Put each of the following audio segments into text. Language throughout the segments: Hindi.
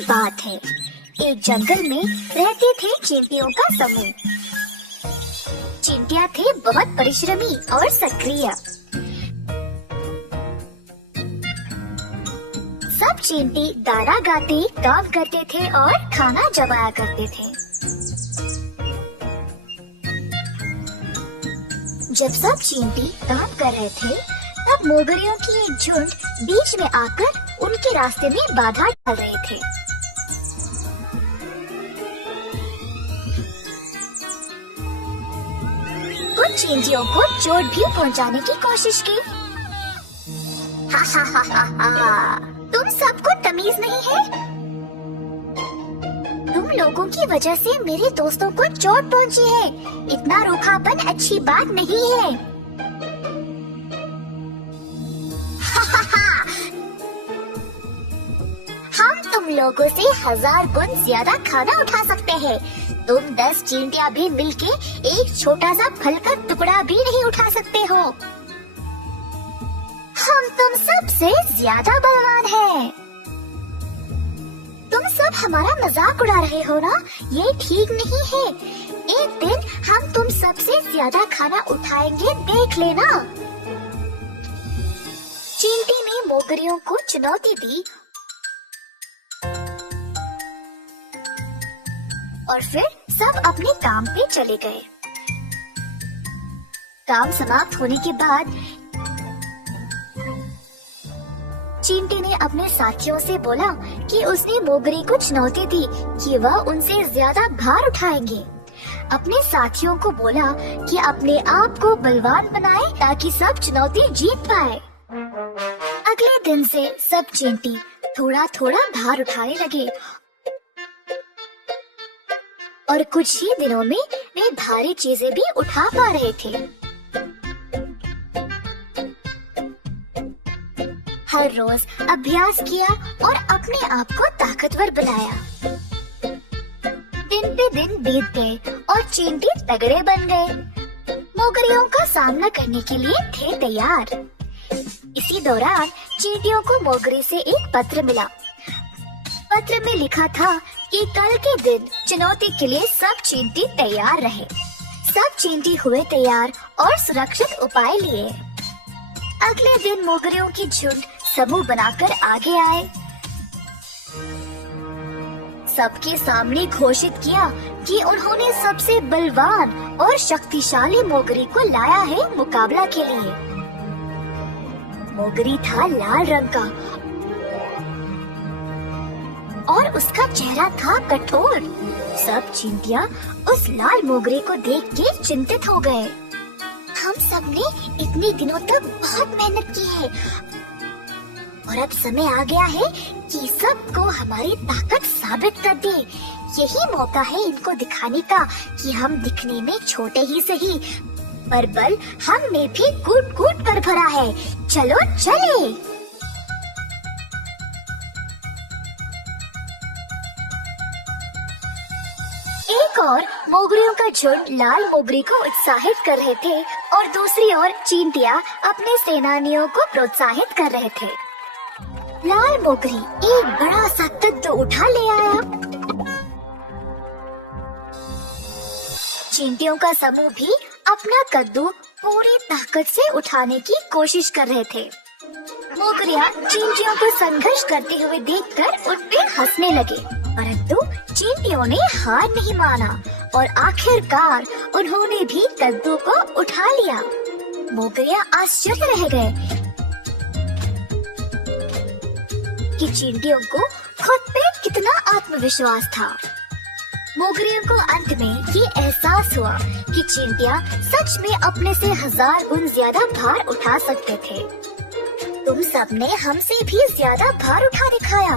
की बात है। एक जंगल में रहते थे चींटियों का समूह। चींटियां थे बहुत परिश्रमी और सक्रिय। सब चींटी गाना गाते काम करते थे और खाना जमाया करते थे। जब सब चींटी काम कर रहे थे, तब मोगरियों की एक झुंड बीच में आकर उनके रास्ते में बाधा डाल रहे थे। कुछ चींटियों को चोट भी पहुंचाने की कोशिश की। हा हा हा हा हा, तुम सबको तमीज नहीं है। तुम लोगों की वजह से मेरे दोस्तों को चोट पहुंची है। इतना रूखापन अच्छी बात नहीं है। हम तुम लोगों से 1000 गुण ज्यादा खाना उठा सकते हैं। तुम 10 चींटियां भी मिलके एक छोटा सा फल का टुकड़ा भी नहीं उठा सकते हो। हम तुम सबसे ज्यादा बलवान हैं। तुम सब हमारा मजाक उड़ा रहे हो ना? ये ठीक नहीं है। एक दिन हम तुम सबसे ज्यादा खाना उठाएंगे, देख लेना। चींटी ने मोगरियों को चुनौती दी और फिर सब अपने काम पे चले गए। काम समाप्त होने के बाद चींटी ने अपने साथियों से बोला कि उसने मोगरी को चुनौती दी कि वह उनसे ज्यादा भार उठाएंगे। अपने साथियों को बोला कि अपने आप को बलवान बनाए ताकि सब चुनौती जीत पाए। अगले दिन से सब चींटी थोड़ा थोड़ा भार उठाने लगे और कुछ ही दिनों में वे भारी चीजें भी उठा पा रहे थे। हर रोज अभ्यास किया और अपने आप को ताकतवर बनाया। दिन पे दिन बीत गए और चींटी तगड़े बन गए। मोगरियों का सामना करने के लिए थे तैयार। इसी दौरान चींटियों को मोगरी से एक पत्र मिला। पत्र में लिखा था कि कल के दिन चुनौती के लिए सब चींटी तैयार रहे। सब चींटी हुए तैयार और सुरक्षित उपाय लिए। अगले दिन मोगरियों की झुंड समूह बनाकर आगे आए। सबके सामने घोषित किया कि उन्होंने सबसे बलवान और शक्तिशाली मोगरी को लाया है मुकाबला के लिए। मोगरी था लाल रंग का और उसका चेहरा था कठोर। सब चींटियां उस लाल मोगरी को देख के चिंतित हो गए। हम सब ने इतने दिनों तक बहुत मेहनत की है और अब समय आ गया है कि सबको हमारी ताकत साबित कर दे। यही मौका है इनको दिखाने का कि हम दिखने में छोटे ही सही, पर बल हम में भी कूट कूट कर भरा है। चलो चले। एक और मोगरियों का झुंड लाल मोगरी को उत्साहित कर रहे थे और दूसरी ओर चींटियां अपने सेनानियों को प्रोत्साहित कर रहे थे। लाल मोगरी एक बड़ा सा कद्दू उठा ले आया। चींटियों का समूह भी अपना कद्दू पूरी ताकत से उठाने की कोशिश कर रहे थे। मोगरियां चींटियों को संघर्ष करते हुए देखकर उन पे हंसने लगे, परंतु चींटियों ने हार नहीं माना और आखिरकार उन्होंने भी कद्दू को उठा लिया। मोगरियां आश्चर्य रह गए कि चींटियों को खुद पे कितना आत्मविश्वास था। मोगरियों को अंत में ये एहसास हुआ कि चींटियां सच में अपने से 1000 गुण ज्यादा भार उठा सकते थे। तुम सबने हमसे भी ज्यादा भार उठा दिखाया।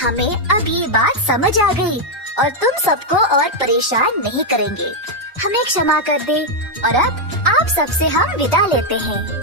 हमें अब ये बात समझ आ गई और तुम सबको और परेशान नहीं करेंगे। हमें क्षमा कर दे और अब आप सबसे हम विदा लेते हैं।